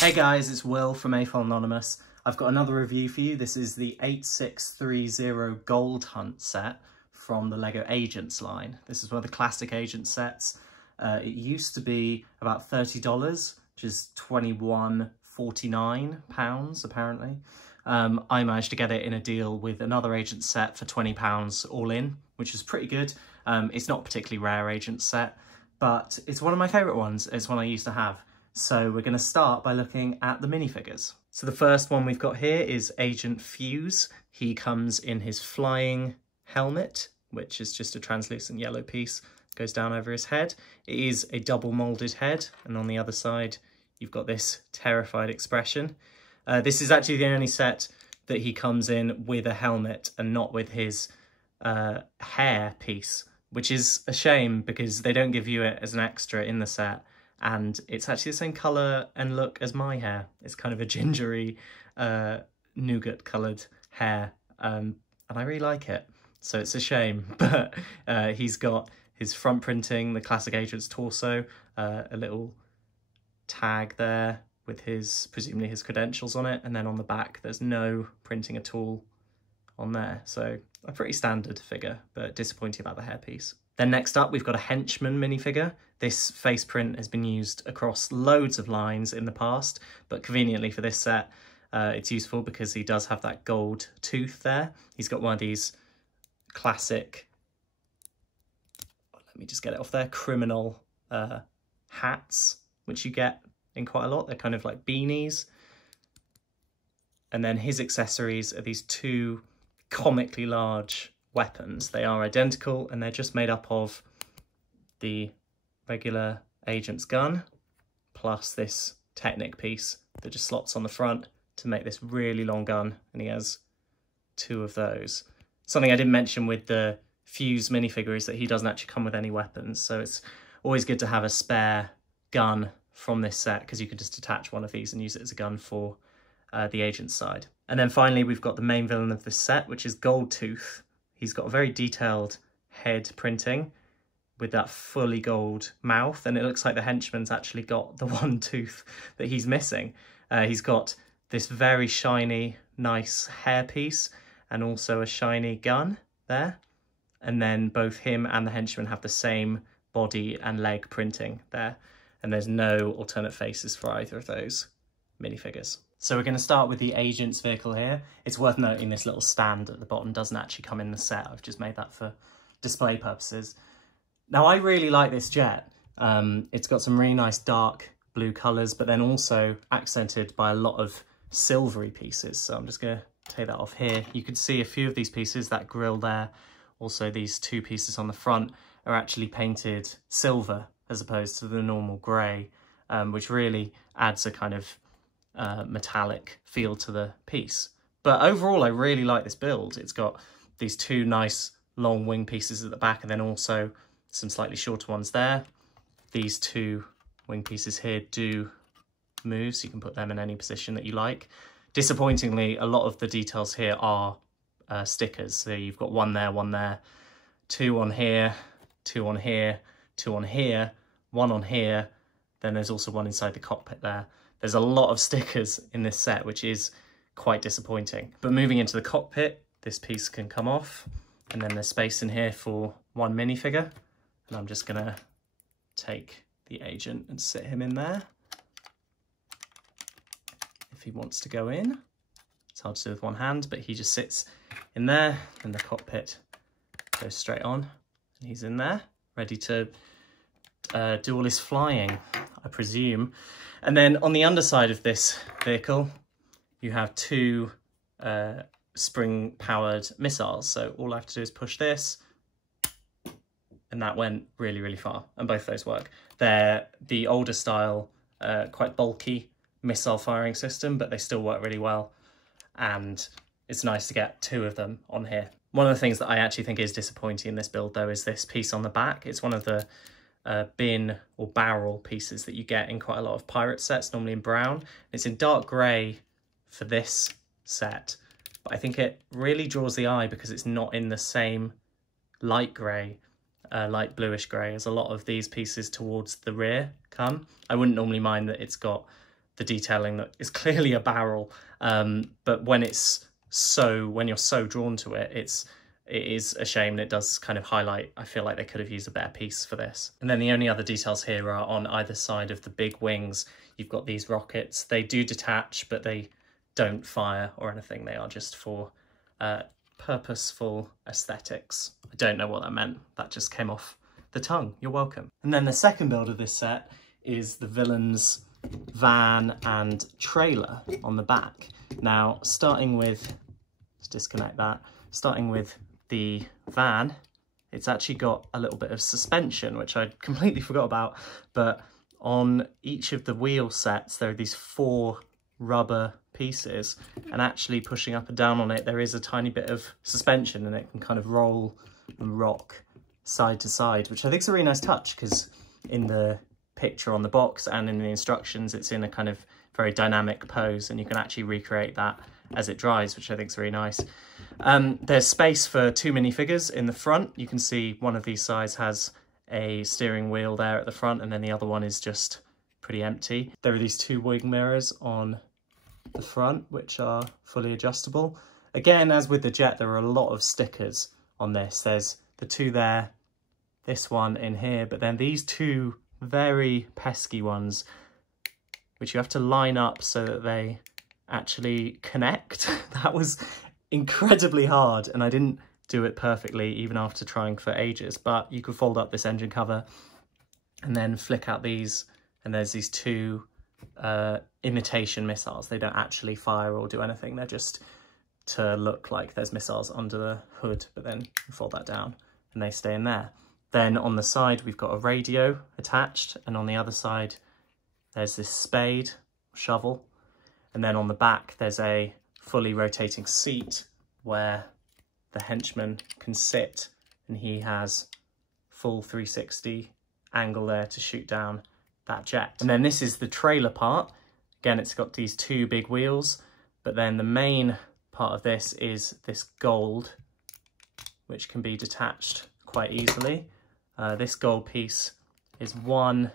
Hey guys, it's Will from AFOL Anonymous. I've got another review for you. This is the 8630 Gold Hunt set from the LEGO Agents line. This is one of the classic Agent sets. It used to be about $30, which is £21.49 apparently. I managed to get it in a deal with another Agent set for £20 all in, which is pretty good. It's not a particularly rare Agent set, but it's one of my favourite ones. It's one I used to have. So we're going to start by looking at the minifigures. So the first one we've got here is Agent Fuse. He comes in his flying helmet, which is just a translucent yellow piece, goes down over his head. It is a double moulded head, and on the other side you've got this terrified expression. This is actually the only set that he comes in with a helmet and not with his hair piece, which is a shame because they don't give you it as an extra in the set. And it's actually the same colour and look as my hair. It's kind of a gingery, nougat coloured hair, and I really like it. So it's a shame, but he's got his front printing, the classic Agent's torso, a little tag there with presumably his credentials on it, and then on the back there's no printing at all on there. So a pretty standard figure, but disappointing about the hairpiece. Then next up, we've got a Henchman minifigure. This face print has been used across loads of lines in the past, but conveniently for this set, it's useful because he does have that gold tooth there. He's got one of these classic, let me just get it off there, criminal hats, which you get in quite a lot. They're kind of like beanies. And then his accessories are these two comically large weapons. They are identical and they're just made up of the regular Agent's gun plus this Technic piece that just slots on the front to make this really long gun, and he has two of those. Something I didn't mention with the Fuse minifigure is that he doesn't actually come with any weapons, so it's always good to have a spare gun from this set because you can just attach one of these and use it as a gun for the Agent's side. And then finally we've got the main villain of this set, which is Goldtooth. He's got a very detailed head printing with that fully gold mouth, and it looks like the Henchman's actually got the one tooth that he's missing. He's got this very shiny, nice hairpiece and also a shiny gun there. And then both him and the Henchman have the same body and leg printing there. And there's no alternate faces for either of those minifigures. So we're going to start with the Agent's vehicle here. It's worth noting this little stand at the bottom doesn't actually come in the set. I've just made that for display purposes. Now I really like this jet. It's got some really nice dark blue colours, but then also accented by a lot of silvery pieces. So I'm just going to take that off here. You can see a few of these pieces, that grille there, also these two pieces on the front are actually painted silver as opposed to the normal grey, which really adds a kind of metallic feel to the piece. But overall I really like this build. It's got these two nice long wing pieces at the back and then also some slightly shorter ones there. These two wing pieces here do move, so you can put them in any position that you like. Disappointingly, a lot of the details here are stickers. So you've got one there, two on here, two on here, two on here, one on here, then there's also one inside the cockpit there. There's a lot of stickers in this set, which is quite disappointing. But moving into the cockpit, this piece can come off, and then there's space in here for one minifigure. And I'm just gonna take the Agent and sit him in there. If he wants to go in, it's hard to do with one hand, but he just sits in there, and the cockpit goes straight on, and he's in there, ready to do all his flying, I presume. And then on the underside of this vehicle, you have two spring-powered missiles. So all I have to do is push this, and that went really, really far, and both of those work. They're the older style, quite bulky missile firing system, but they still work really well, and it's nice to get two of them on here. One of the things that I actually think is disappointing in this build, though, is this piece on the back. It's one of the bin or barrel pieces that you get in quite a lot of pirate sets, normally in brown. It's in dark grey for this set, but I think it really draws the eye because it's not in the same light grey, light bluish grey as a lot of these pieces towards the rear come. I wouldn't normally mind that it's got the detailing that is clearly a barrel, but when you're so drawn to it, it is a shame, and it does kind of highlight, I feel like they could have used a better piece for this. And then the only other details here are on either side of the big wings. You've got these rockets. They do detach, but they don't fire or anything. They are just for purposeful aesthetics. I don't know what that meant. That just came off the tongue. You're welcome. And then the second build of this set is the villain's van and trailer on the back. Now, starting with, let's disconnect that, starting with the van, it's actually got a little bit of suspension, which I completely forgot about, but on each of the wheel sets there are these 4 rubber pieces, and actually pushing up and down on it there is a tiny bit of suspension, and it can kind of roll and rock side to side, which I think is a really nice touch, because in the picture on the box and in the instructions it's in a kind of very dynamic pose, and you can actually recreate that as it dries, which I think is really nice. There's space for 2 minifigures in the front. You can see one of these sides has a steering wheel there at the front, and then the other one is just pretty empty. There are these 2 wing mirrors on the front, which are fully adjustable. Again, as with the Jet, there are a lot of stickers on this. There's the 2 there, this one in here, but then these 2 very pesky ones, which you have to line up so that they actually connect. That was incredibly hard, and I didn't do it perfectly even after trying for ages, but you could fold up this engine cover and then flick out these, and there's these 2 imitation missiles. They don't actually fire or do anything, they're just to look like there's missiles under the hood, but then you fold that down and they stay in there. Then on the side we've got a radio attached, and on the other side there's this spade, shovel, and then on the back there's a fully rotating seat where the henchman can sit, and he has full 360 angle there to shoot down that jet. And then this is the trailer part. Again, it's got these 2 big wheels, but then the main part of this is this gold, which can be detached quite easily. This gold piece is 1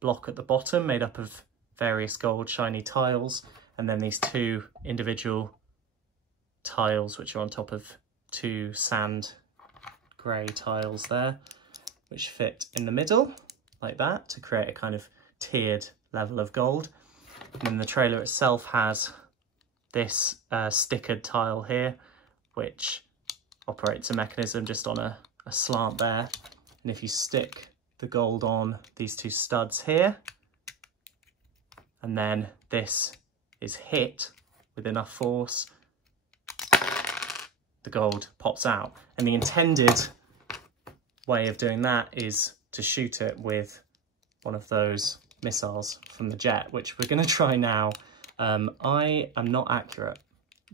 block at the bottom made up of various gold shiny tiles, and then these 2 individual tiles which are on top of 2 sand grey tiles there, which fit in the middle like that to create a kind of tiered level of gold. And then the trailer itself has this stickered tile here, which operates a mechanism just on a slant there, and if you stick the gold on these 2 studs here, and then this is hit with enough force, the gold pops out. And the intended way of doing that is to shoot it with one of those missiles from the Jet, which we're going to try now. I am not accurate,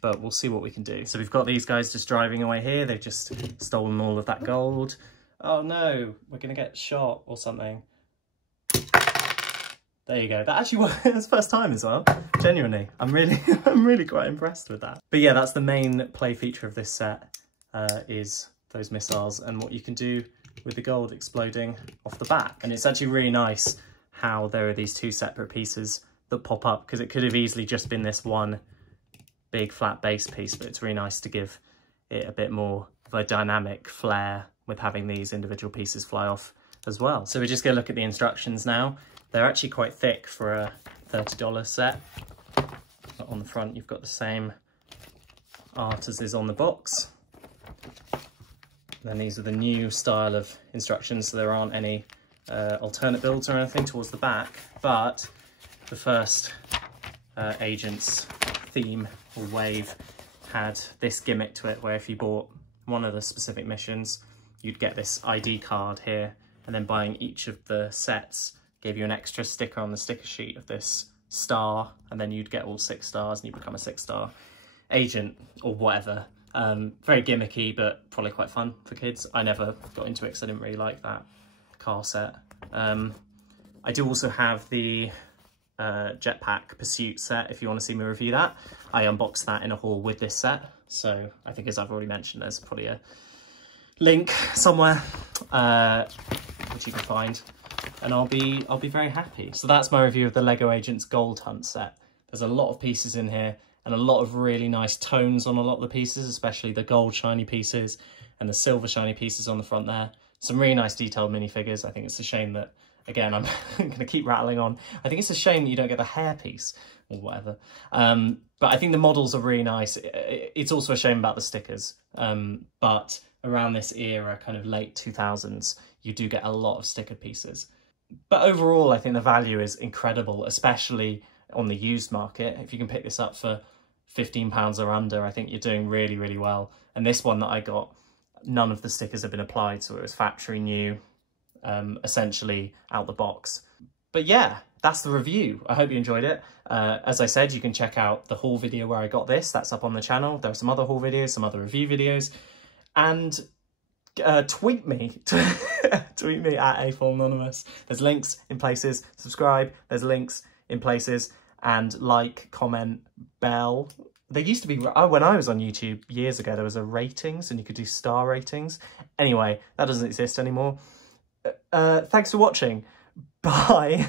but we'll see what we can do. So we've got these guys just driving away here. They've just stolen all of that gold. Oh no, we're going to get shot or something. There you go. That actually worked. It's the first time as well. Genuinely, I'm really quite impressed with that. But yeah, that's the main play feature of this set, is those missiles and what you can do with the gold exploding off the back. And it's actually really nice how there are these 2 separate pieces that pop up, because it could have easily just been this one big flat base piece, but it's really nice to give it a bit more of a dynamic flair with having these individual pieces fly off as well. So we're just going to look at the instructions now. They're actually quite thick for a $30 set. But on the front you've got the same art as is on the box. And then these are the new style of instructions, so there aren't any alternate builds or anything towards the back, but the first agent's theme or wave had this gimmick to it, where if you bought one of the specific missions you'd get this ID card here, and then buying each of the sets gave you an extra sticker on the sticker sheet of this star, and then you'd get all 6 stars and you become a 6-star agent or whatever. Very gimmicky, but probably quite fun for kids. I never got into it because I didn't really like that car set. I do also have the Jetpack Pursuit set, if you want to see me review that. I unboxed that in a haul with this set, so I think, as I've already mentioned, there's probably a link somewhere which you can find. and I'll be very happy. So that's my review of the Lego Agents Gold Hunt set. There's a lot of pieces in here and a lot of really nice tones on a lot of the pieces, especially the gold shiny pieces and the silver shiny pieces on the front there. Some really nice detailed minifigures. I think it's a shame that, again, I'm going to keep rattling on. I think it's a shame that you don't get the hair piece or whatever. But I think the models are really nice. It's also a shame about the stickers. But around this era, kind of late 2000s, you do get a lot of sticker pieces. But overall, I think the value is incredible, especially on the used market. If you can pick this up for £15 or under, I think you're doing really, really well. And this one that I got, none of the stickers have been applied, so it was factory new, essentially out the box. But yeah, that's the review. I hope you enjoyed it. As I said, you can check out the haul video where I got this. That's up on the channel. There are some other haul videos, some other review videos. And tweet me. Tweet me at AFOL Anonymous. There's links in places. Subscribe. There's links in places. And like, comment, bell. There used to be, when I was on YouTube years ago, there was a ratings and you could do star ratings. Anyway, that doesn't exist anymore. Thanks for watching. Bye.